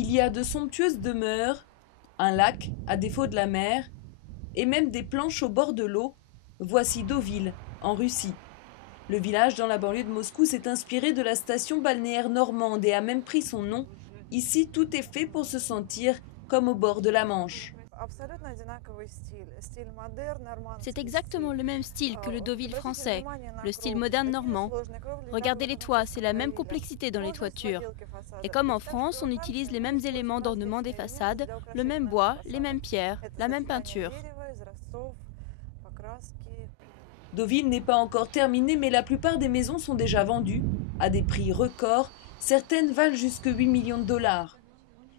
Il y a de somptueuses demeures, un lac à défaut de la mer, et même des planches au bord de l'eau. Voici Deauville, en Russie. Le village dans la banlieue de Moscou s'est inspiré de la station balnéaire normande et a même pris son nom. Ici, tout est fait pour se sentir comme au bord de la Manche. C'est exactement le même style que le Deauville français, le style moderne normand. Regardez les toits, c'est la même complexité dans les toitures. Et comme en France, on utilise les mêmes éléments d'ornement des façades, le même bois, les mêmes pierres, la même peinture. Deauville n'est pas encore terminée, mais la plupart des maisons sont déjà vendues, à des prix records. Certaines valent jusque 8 millions de dollars.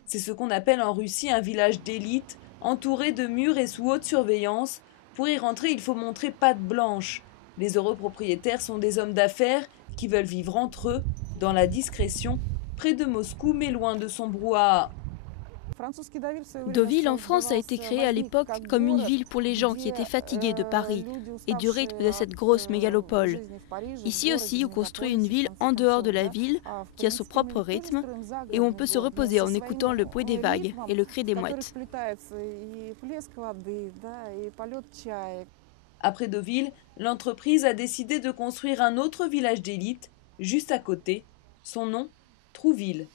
C'est ce qu'on appelle en Russie un village d'élite, entouré de murs et sous haute surveillance. Pour y rentrer, il faut montrer patte blanche. Les heureux propriétaires sont des hommes d'affaires qui veulent vivre entre eux, dans la discrétion, près de Moscou, mais loin de son brouhaha. Deauville en France a été créée à l'époque comme une ville pour les gens qui étaient fatigués de Paris et du rythme de cette grosse mégalopole. Ici aussi, on construit une ville en dehors de la ville qui a son propre rythme et où on peut se reposer en écoutant le bruit des vagues et le cri des mouettes. Après Deauville, l'entreprise a décidé de construire un autre village d'élite, juste à côté. Son nom, Trouville.